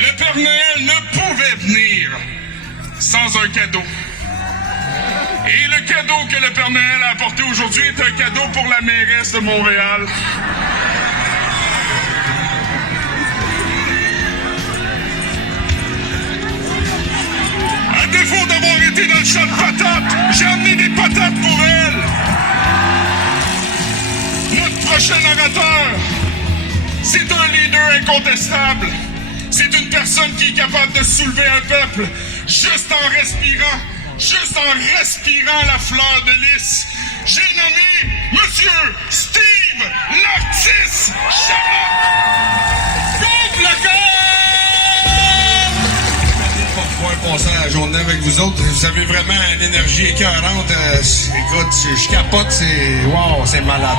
Le Père Noël ne pouvait venir sans un cadeau. Et le cadeau que le Père Noël a apporté aujourd'hui est un cadeau pour la mairesse de Montréal. À défaut d'avoir été dans le champ de patates, j'ai amené des patates pour elle. Notre prochain orateur, c'est un leader incontestable. C'est une personne qui est capable de soulever un peuple juste en respirant la fleur de lys. J'ai nommé Monsieur Steve l'artiste Charlotte. Coupe le corps! Pour pouvoir passer la journée avec vous autres, vous avez vraiment une énergie écœurante. Écoute, je capote, c'est... Wow, c'est malade.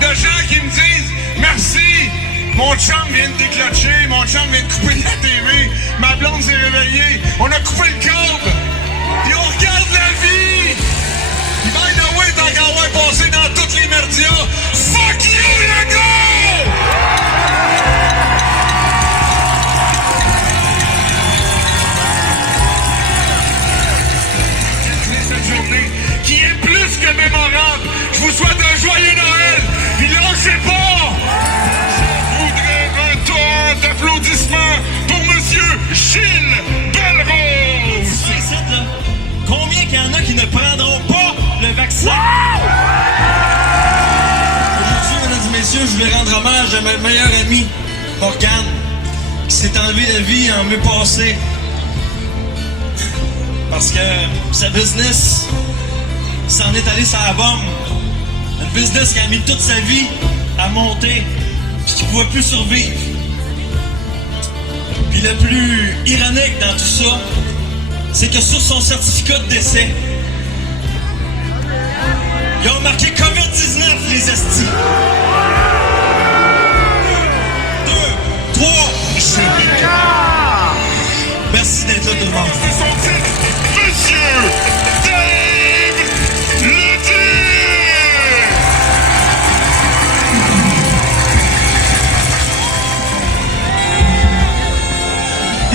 De gens qui me disent merci, mon chum vient de déclencher, mon chum vient de couper la TV, ma blonde s'est réveillée, on a coupé le câble, puis on regarde la vie. By the way, t'as qu'à avoir passé dans toutes les merdias. Fuck you, le gars! Cette journée qui est plus que mémorable. Je vous souhaite un joyeux Noël. Puis lâchez pas! Je voudrais un tour d'applaudissements pour Monsieur Gilles Belrose! C'est ça, là. Combien qu'il y en a qui ne prendront pas le vaccin? Aujourd'hui, mesdames et messieurs, je voulais rendre hommage à ma meilleure amie, Morgane, qui s'est enlevée la vie en mai passé. Parce que sa business s'en est allée sur la bombe. Un business qui a mis toute sa vie à monter, puis qui ne pouvait plus survivre. Puis le plus ironique dans tout ça, c'est que sur son certificat de décès, ils ont marqué COVID-19, les estis. 2, 3, merci d'être là, tout le monde. C'est son titre, Monsieur Dave Leduc!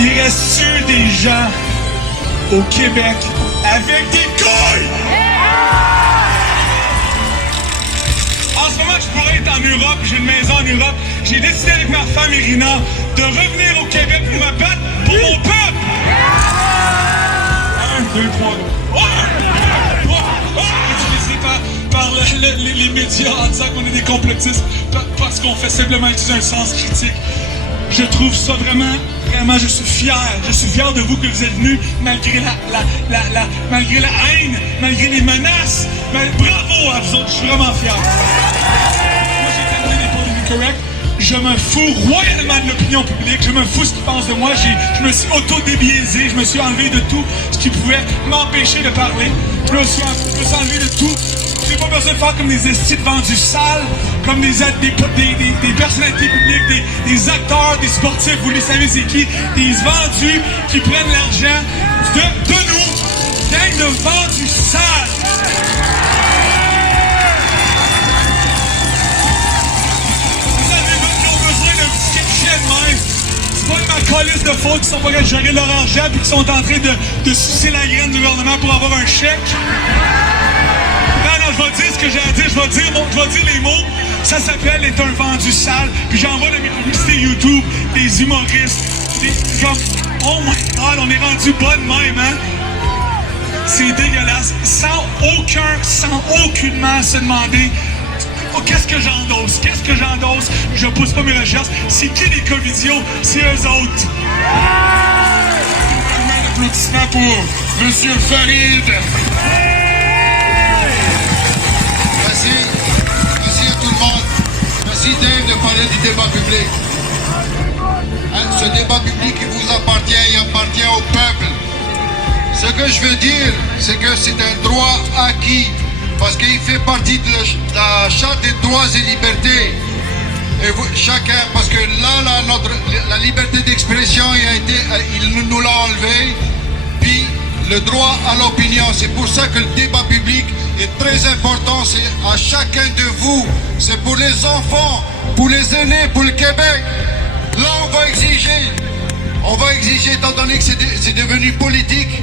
Il reste-tu des gens au Québec avec des couilles? En ce moment, je pourrais être en Europe, j'ai une maison en Europe. J'ai décidé avec ma femme Irina de revenir au Québec pour me battre pour mon peuple. 1, 2, 3. Utilisé par les médias en disant qu'on est des complotistes parce qu'on fait simplement utiliser un sens critique. Je trouve ça vraiment, je suis fier. Je suis fier de vous que vous êtes venus malgré malgré la haine, malgré les menaces. Bravo à vous autres, je suis vraiment fier. Moi, j'ai terminé les politiques corrects. Je me fous royalement de l'opinion publique. Je me fous ce qu'ils pensent de moi. Je me suis auto-débiaisé. Je me suis enlevé de tout ce qui pouvait m'empêcher de parler. Je me suis enlevé de tout. J'ai pas besoin de faire comme des estis vendus sales, comme des personnalités publiques, des acteurs, des sportifs, vous les savez c'est qui, des vendus qui prennent l'argent de nous, gang de vendus sales. Vous avez besoin d'un petit cachet de même. C'est pas ma colisse de faute qui sont pas capables de gérer leur argent et qui sont en train de sucer la graine du gouvernement pour avoir un chèque. Non, je vais dire ce que j'ai à dire, je vais dire les mots. Ça s'appelle être un vendu sale. Puis j'envoie de mes publicités YouTube, des humoristes, comme, oh my god, on est rendu bas de même, hein? C'est dégueulasse. Sans aucunement se demander, oh, qu'est-ce que j'endosse? Je pousse pas mes recherches. C'est qui les covidios? C'est eux autres. Un applaudissement pour Monsieur Farid. Merci à tout le monde. Merci Dave de parler du débat public. Ce débat public qui vous appartient, il appartient au peuple. Ce que je veux dire, c'est que c'est un droit acquis parce qu'il fait partie de la Charte des droits et libertés. Et vous, chacun, parce que là, la liberté d'expression, il nous l'a enlevé, puis le droit à l'opinion. C'est pour ça que le débat public est très important. C'est à chacun de vous. C'est pour les enfants, pour les aînés, pour le Québec. Là, on va exiger, étant donné que c'est devenu politique,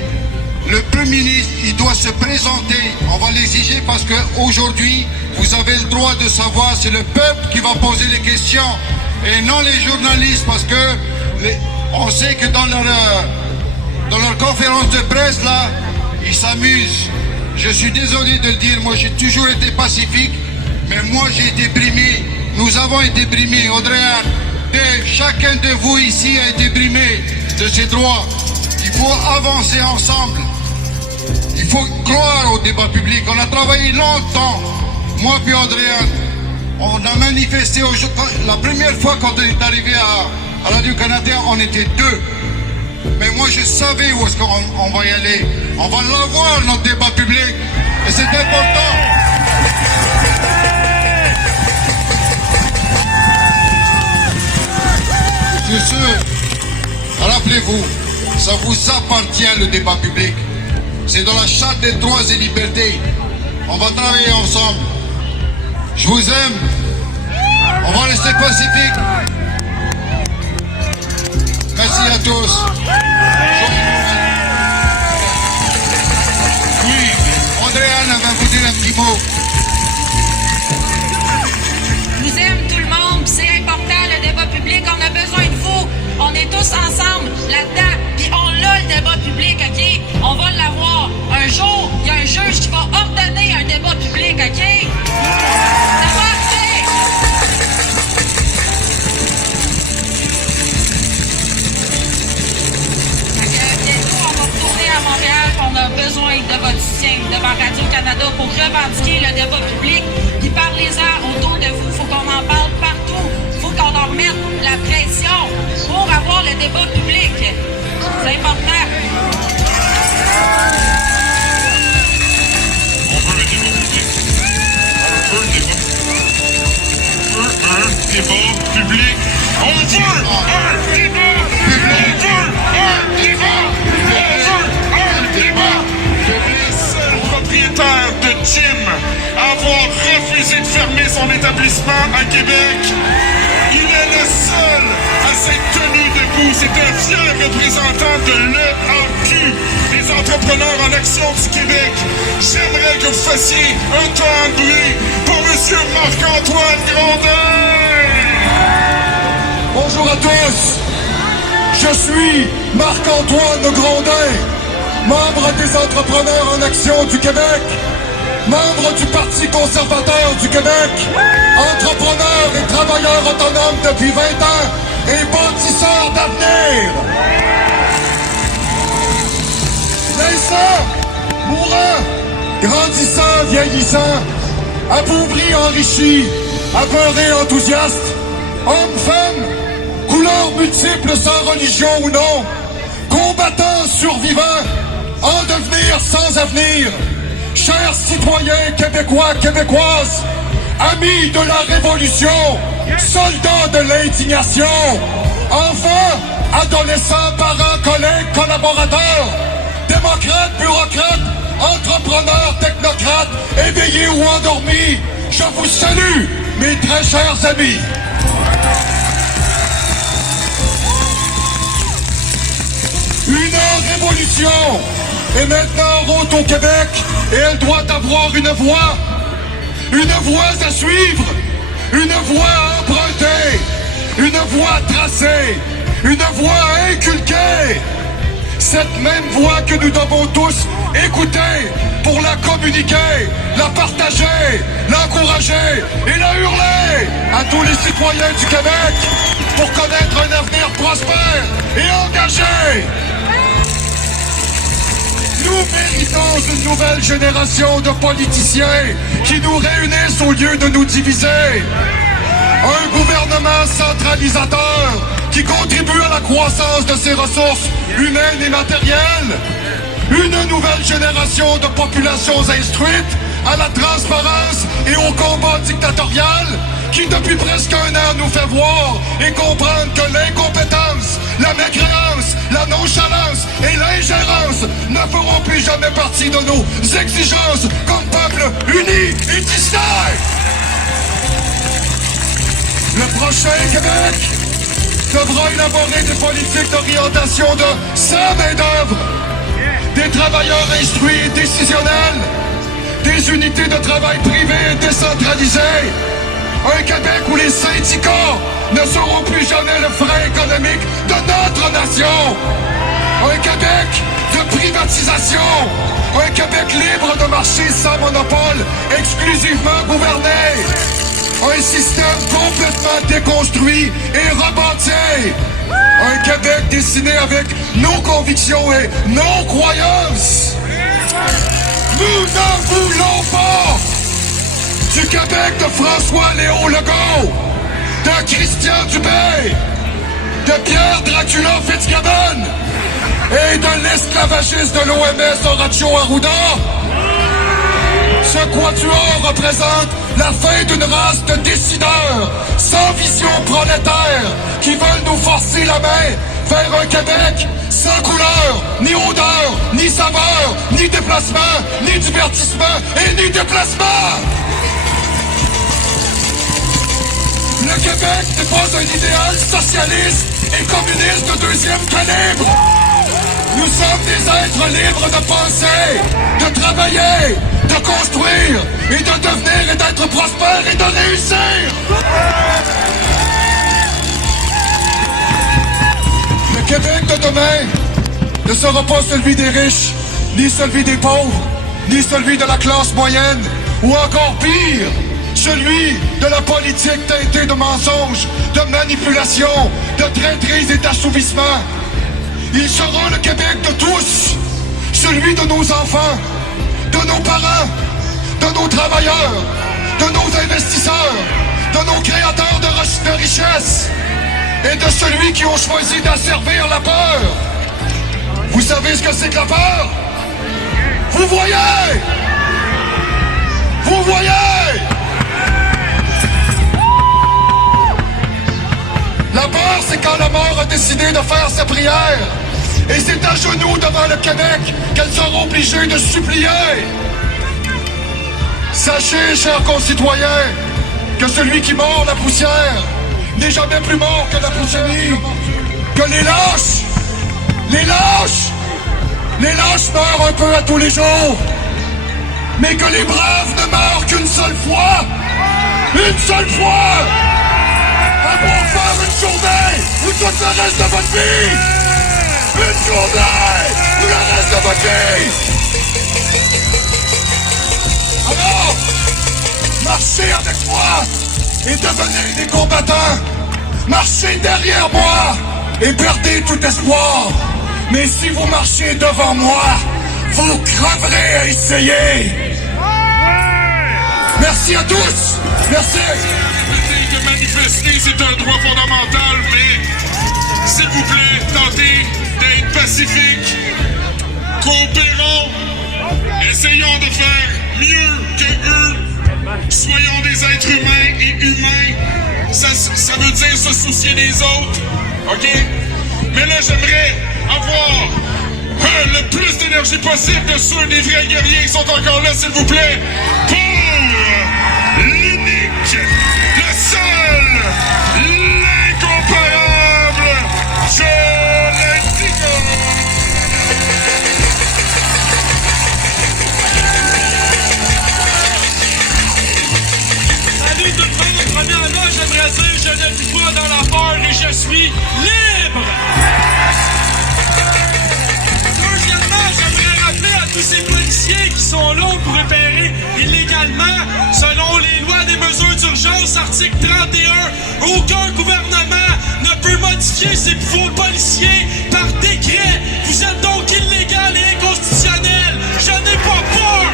le Premier ministre, il doit se présenter. On va l'exiger parce qu'aujourd'hui, vous avez le droit de savoir, c'est le peuple qui va poser les questions et non les journalistes, parce que on sait que dans leur conférence de presse, là, ils s'amusent. Je suis désolé de le dire, moi j'ai toujours été pacifique, mais moi j'ai été brimé. Nous avons été brimés, Audrey Anne, Dave, chacun de vous ici a été brimé de ses droits. Il faut avancer ensemble. Il faut croire au débat public. On a travaillé longtemps, moi puis Andréane. On a manifesté la première fois quand on est arrivé à Radio-Canada, on était 2. Mais moi je savais où est-ce qu'on va y aller. On va l'avoir, notre débat public. Et c'est important. Sur ce, rappelez-vous, ça vous appartient le débat public. C'est dans la charte des droits et libertés. On va travailler ensemble. Je vous aime. On va rester pacifique. Merci à tous. Oui, Andréane va vous dire un petit mot. Je vous aime tout le monde, puis c'est important le débat public, on a besoin de vous. On est tous ensemble là-dedans, puis on l'a le débat public, OK? On va l'avoir. Un jour, il y a un juge qui va ordonner un débat public, OK? Ça va arriver! Fait que bientôt, on va retourner à Montréal, puis on a besoin de votre soutien devant Radio-Canada pour revendiquer le débat public. Puis parlez-en autour de vous, il faut qu'on en parle partout. Il faut qu'on leur mette la pression pour avoir le débat public. C'est important. On veut un débat public. On veut un débat public. On veut un débat public. On veut un débat. On veut un débat. Le seul propriétaire de gym à avoir refusé de fermer son établissement à Québec, il est le seul à s'être tenu debout. C'est un fier représentant de l'EAQ, les entrepreneurs en action du Québec. J'aimerais que vous fassiez un temps de bruit pour M. Marc-Antoine Grondin. Bonjour à tous, je suis Marc-Antoine Grondin, membre des entrepreneurs en action du Québec, membre du Parti conservateur du Québec, entrepreneur et travailleur autonome depuis 20 ans et bâtisseur d'avenir. Naissant, mourant, grandissant, vieillissant, appauvri, enrichi, apeuré, enthousiaste, homme, femme, couleurs multiples sans religion ou non, combattant, survivant, en devenir sans avenir, chers citoyens québécois, québécoises, amis de la Révolution, soldats de l'indignation, enfants, adolescents, parents, collègues, collaborateurs, démocrates, bureaucrates, entrepreneurs, technocrates, éveillés ou endormis, je vous salue, mes très chers amis. Une révolution est maintenant en route au Québec et elle doit avoir une voie à suivre, une voie à emprunter, une voie à tracer, une voie à inculquer. Cette même voix que nous devons tous écouter pour la communiquer, la partager, l'encourager et la hurler à tous les citoyens du Québec pour connaître un avenir prospère et engagé. Nous méritons une nouvelle génération de politiciens qui nous réunissent au lieu de nous diviser. Un gouvernement centralisateur qui contribue à la croissance de ses ressources humaines et matérielles. Une nouvelle génération de populations instruites à la transparence et au combat dictatorial qui depuis presque un an nous fait voir et comprendre que l'incompétence, la mécréance, la nonchalance et l'ingérence ne feront plus jamais partie de nos exigences comme peuple uni et distinct. Le prochain Québec devra élaborer des politiques d'orientation de sa main-d'œuvre, des travailleurs instruits et décisionnels, des unités de travail privées décentralisées, un Québec où les syndicats ne seront plus jamais le frein économique de notre nation, un Québec de privatisation, un Québec libre de marché sans monopole, exclusivement gouverné, un système complètement déconstruit et rebâti, un Québec dessiné avec nos convictions et nos croyances. Nous n'en voulons pas du Québec de François-Léon Legault, de Christian Dubé, de Pierre Dracula Fitzgibbon et de l'esclavagiste de l'OMS Horacio Arruda. Ce quatuor représente la fin d'une race de décideurs sans vision prolétaire qui veulent nous forcer la main vers un Québec sans couleur, ni odeur, ni saveur, ni déplacement, ni divertissement et ni déplacement. Le Québec n'est pas un idéal socialiste et communiste de deuxième calibre. Nous sommes des êtres libres de penser, de travailler, de construire et de devenir et d'être prospères et de réussir. Le Québec de demain ne sera pas celui des riches, ni celui des pauvres, ni celui de la classe moyenne, ou encore pire, celui de la politique teintée de mensonges, de manipulation, de traîtrise et d'assouvissement. Il sera le Québec de tous, celui de nos enfants, de nos parents, de nos travailleurs, de nos investisseurs, de nos créateurs de richesses et de celui qui ont choisi d'asservir la peur. Vous savez ce que c'est que la peur? Vous voyez? Vous voyez? La peur, c'est quand la mort a décidé de faire sa prière. Et c'est à genoux devant le Québec qu'elle sera obligée de supplier. Sachez, chers concitoyens, que celui qui mord la poussière n'est jamais plus mort que la poussière. Que les lâches meurent un peu à tous les jours. Mais que les braves ne meurent qu'une seule fois. Une seule fois! Pour faire une journée ou tout le reste de votre vie! Une journée ou le reste de votre vie! Alors, marchez avec moi et devenez des combattants! Marchez derrière moi et perdez tout espoir! Mais si vous marchez devant moi, vous creverez à essayer! Merci à tous! Merci! De manifester, c'est un droit fondamental, mais s'il vous plaît, tentez d'être pacifique, coopérons, essayons de faire mieux que eux, soyons des êtres humains et humains, ça veut dire se soucier des autres, ok? Mais là, j'aimerais avoir le plus d'énergie possible de ceux des vrais guerriers qui sont encore là, s'il vous plaît, pour l'unique, le seul, l'incomparable Joe Lentigo. Salut tout le monde, premièrement, j'aimerais dire je ne vis pas dans la peur et je suis libre. Deuxièmement, j'aimerais rappeler à tous ces policiers qui sont là pour opérer illégalement, selon les lois des mesures d'urgence, article 31, aucun gouvernement ne peut modifier ses pouvoirs policiers par décret. Vous êtes donc illégal et inconstitutionnel. Je n'ai pas peur.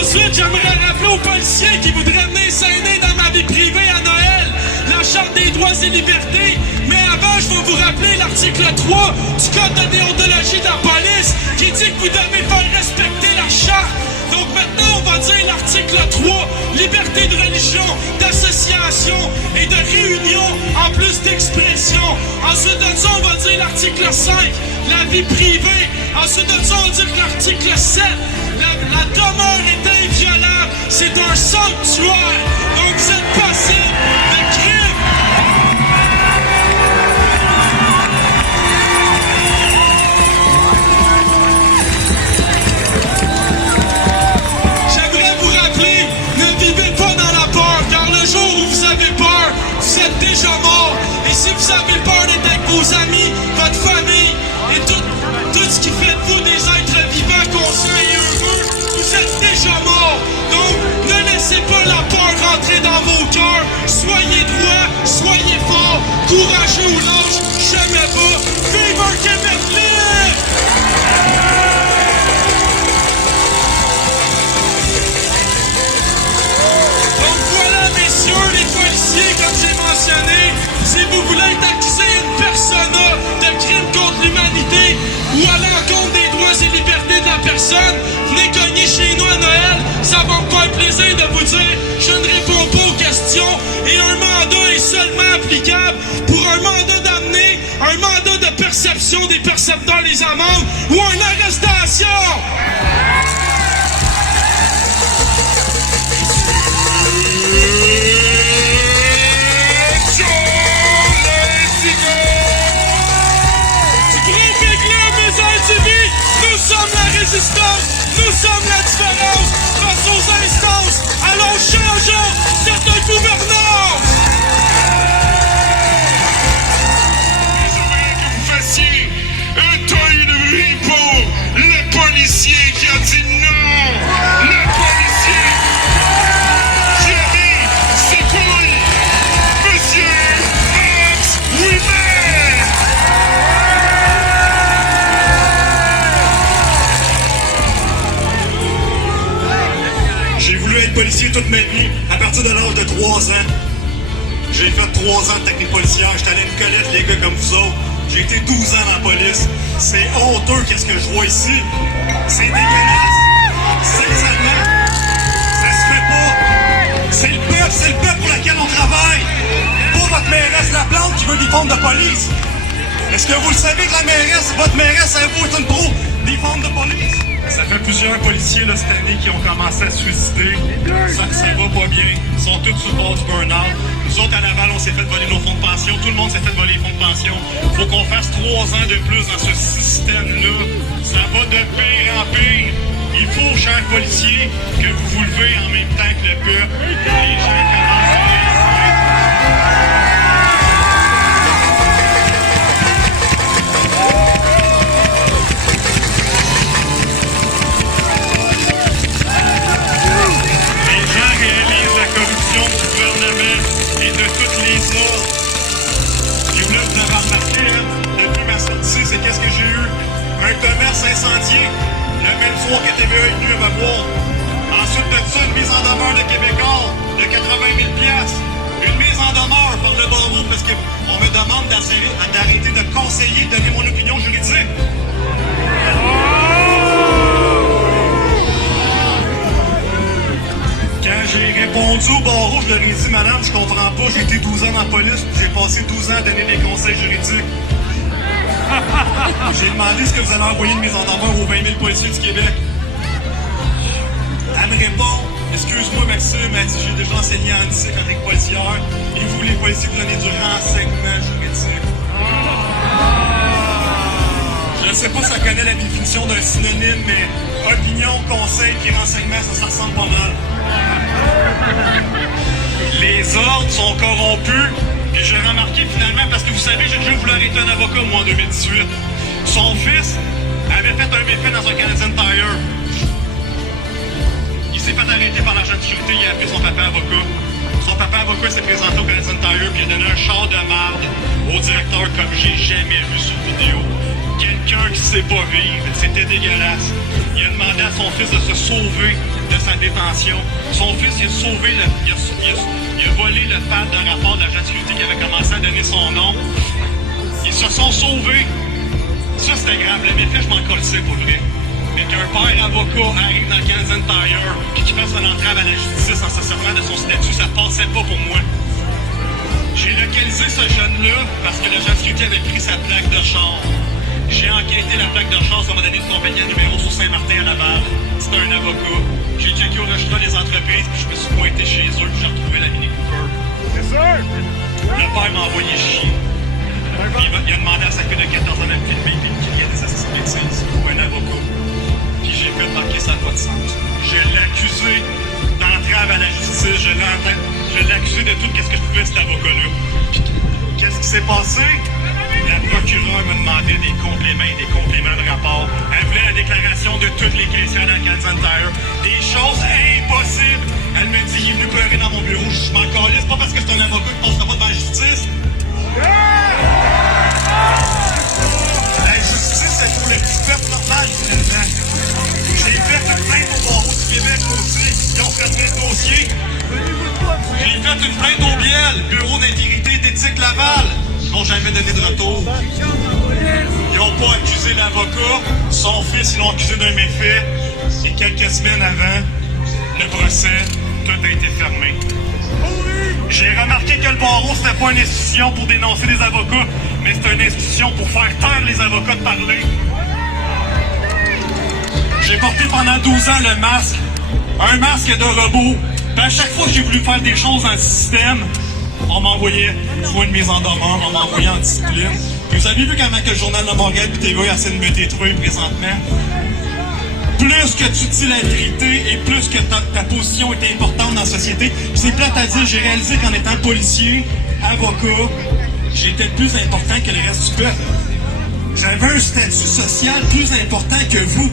Ensuite, j'aimerais rappeler aux policiers qui voudraient venir s'aîner dans ma vie privée à Noël. La Charte des droits et libertés. Mais avant, je vais vous rappeler l'article 3 du Code de déontologie de la police qui dit que vous devez faire respecter la charte. Donc maintenant, on va dire l'article 3, liberté de religion, d'association et de réunion, en plus d'expression. Ensuite de ça, on va dire l'article 5, la vie privée. Ensuite de ça, on va dire l'article 7, la demeure est inviolable, c'est un sanctuaire. Donc vous êtes passible de crime. J'aimerais vous rappeler, ne vivez pas dans la peur, car le jour où vous avez peur, vous êtes déjà mort. Et si vous avez peur d'être avec vos amis, votre famille et tout ce qui fait de vous des êtres vivants, conscients et heureux, vous êtes déjà mort. Donc, ne laissez pas la peur rentrer dans vos cœurs. Soyez droits, soyez forts, courageux ou lâches, jamais pas. Vive un Québec libre! Donc voilà, messieurs les policiers, comme j'ai mentionné, si vous voulez être accusé une persona de crime contre l'humanité ou à l'encontre des droits et libertés de la personne, venez cogner chez nous à Noël. Ça va me faire plaisir de vous dire, je ne réponds pas aux questions et un mandat est seulement applicable pour un mandat d'amener, un mandat de perception des percepteurs des amendes ou une arrestation. Nous sommes la résistance, nous sommes la différence. Face aux instances, allons changeons cette gouvernance. J'aimerais que vous fassiez un toy de bruit pour le policier qui a dit non. Le policier qui a mis ses couilles. Monsieur Max Wimmer. J'ai voulu être policier toute ma vie, à partir de l'âge de 3 ans. J'ai fait 3 ans de technique policière, j'étais allé une collègue, les gars comme vous autres. J'ai été 12 ans dans la police. C'est honteux qu'est-ce que je vois ici. C'est dégueulasse. Sincèrement, ça se fait pas. C'est le peuple pour lequel on travaille. Pas votre mairesse Laplante qui veut des formes de police. Est-ce que vous le savez que la mairesse, votre mairesse, elle vaut une trop des formes de police? Ça fait plusieurs policiers là, cette année qui ont commencé à se suicider. Ça va pas bien. Ils sont tous sur le bord du burn-out. Nous autres, à Laval, on s'est fait voler nos fonds de pension. Tout le monde s'est fait voler les fonds de pension. Faut qu'on fasse 3 ans de plus dans ce système-là. Ça va de pire en pire. Il faut, chers policiers, que vous vous levez en même temps que le peuple. Les gens commencent à et de toutes les sortes. Et là, vous l'avez remarqué, hein, depuis ma sortie, c'est qu'est-ce que j'ai eu? Un commerce incendié, le même soir que TVA est venu me voir. Ensuite de ça, une mise en demeure de Québécois de 80 000 $. Une mise en demeure par le barreau parce qu'on me demande d'arrêter de conseiller, de donner mon opinion juridique. Quand j'ai répondu au barreau, je leur ai dit, madame, je comprends pas, j'ai été 12 ans dans la police, puis j'ai passé 12 ans à donner des conseils juridiques. J'ai demandé ce que vous allez envoyer une mise en demeure aux 20 000 policiers du Québec. Elle me répond, excuse-moi Maxime, elle dit, j'ai déjà enseigné en éthique en règle policière, et vous, les policiers, vous donnez du renseignement juridique. Je ne sais pas si ça connaît la définition d'un synonyme, mais opinion, conseil et renseignement, ça ressemble pas mal. Les ordres sont corrompus, puis j'ai remarqué finalement, parce que vous savez, j'ai déjà voulu arrêter un avocat, moi, en 2018. Son fils avait fait un méfait dans un Canadian Tire. Il s'est fait arrêter par l'agent de sécurité, il a appelé son papa avocat. Son papa avocat s'est présenté au Canadian Tire, puis il a donné un char de marde au directeur comme j'ai jamais vu sur vidéo. quelqu'un qui sait pas vivre. C'était dégueulasse. Il a demandé à son fils de se sauver de sa détention. Son fils, il a sauvé il a volé le pad d'un rapport de l'agent de sécurité qui avait commencé à donner son nom. Ils se sont sauvés. Ça, c'était grave. Le méfait, je m'en colsais pour vrai. Mais qu'un père avocat arrive dans Canadian Tire et qu'il fasse une entrave à la justice en se servant de son statut, ça passait pas pour moi. J'ai localisé ce jeune-là parce que l'agent de sécurité avait pris sa plaque de char. J'ai enquêté la plaque de char, ça m'a donné une compagnie à numéro sur Saint-Martin à Laval. C'était un avocat. J'ai checké au registre des entreprises, puis je me suis pointé chez eux, puis j'ai retrouvé la Mini Cooper. Le père m'a envoyé chier. Puis il a demandé à sa fille de 14 ans de me filmer, puis qu'il y a des assistants médecins pour un avocat. Puis j'ai fait marquer ça n'a pas de sens. Je l'ai accusé d'entrave à la justice, je l'ai accusé de tout ce que je pouvais, cet avocat-là. Puis qu'est-ce qui s'est passé? La procureure me demandait des compléments de rapport. Elle voulait la déclaration de toutes les caissières dans le Canadian Tire. Des choses impossibles. Elle me dit, il est venu pleurer dans mon bureau. Je m'en calisse, pas parce que c'est un avocat qui passera pas devant la justice. La justice, c'est pour le petit peuple normal, finalement. J'ai fait une plainte au barreau du Québec aussi. Ils ont fermé le dossier. J'ai fait une plainte au BIEL, Bureau d'intégrité et d'éthique Laval. Ils n'ont jamais donné de retour. Ils n'ont pas accusé l'avocat. Son fils, ils l'ont accusé d'un méfait. Et quelques semaines avant le procès, tout a été fermé. J'ai remarqué que le barreau, c'était pas une institution pour dénoncer les avocats, mais c'est une institution pour faire taire les avocats de parler. J'ai porté pendant 12 ans le masque, un masque de robot. Puis à chaque fois que j'ai voulu faire des choses dans le système, on m'envoyait soit une mise en demeure, on m'envoyait en discipline. Puis vous avez vu comment que le Journal de Montréal et TV essaie de me détruire présentement? Plus que tu dis la vérité et plus que ta position est importante dans la société, c'est plate à dire, j'ai réalisé qu'en étant policier, avocat, j'étais plus important que le reste du peuple. J'avais un statut social plus important que vous.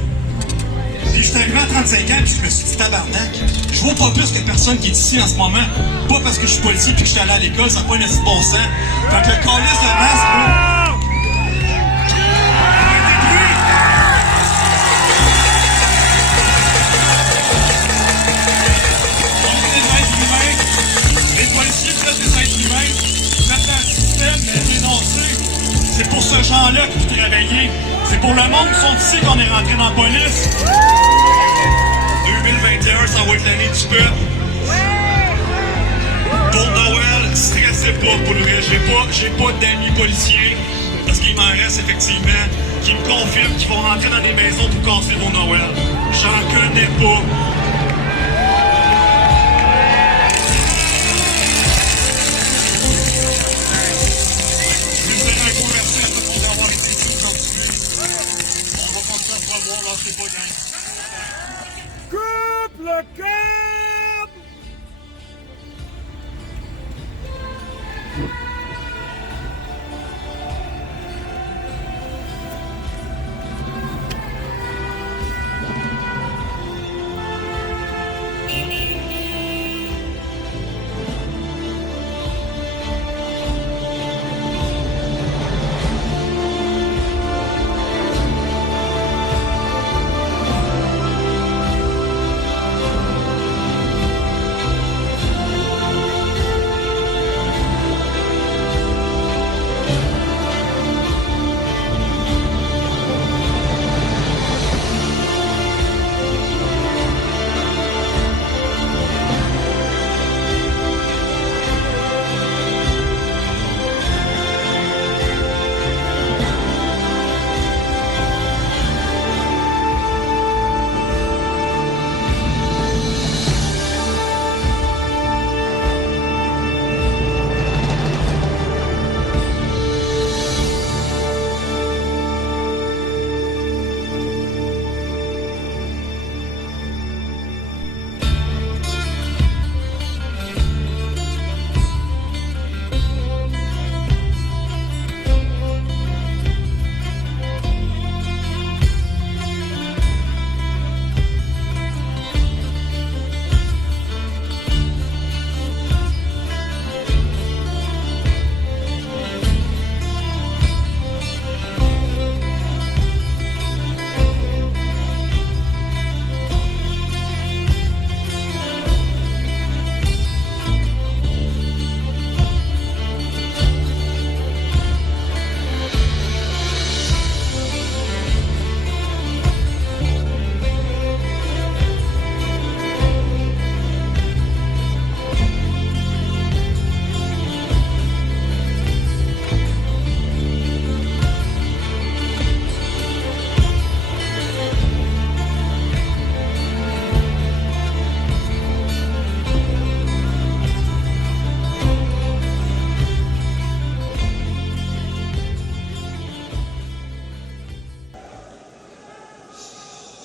Puis je suis arrivé à 35 ans puis je me suis dit tabarnak. Je vois pas plus que personne qui est ici en ce moment. Pas parce que je suis policier puis que je suis allé à l'école, ça n'a pas un assez bon sens. Fait que le calice de masque, là, c'est pour ce genre-là que vous travaillez. C'est pour le monde qui sont ici qu'on est rentré dans la police. 2021, ça va être l'année du peuple. Pour Noël, stressez pas pour le vrai. J'ai pas d'amis policiers, parce qu'il m'en reste effectivement, qui me confirment qu'ils vont rentrer dans des maisons pour casser vos Noël. J'en connais pas. Coupe le câble!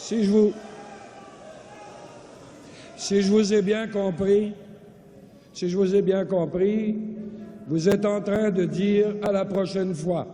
Si je vous ai bien compris, vous êtes en train de dire à la prochaine fois.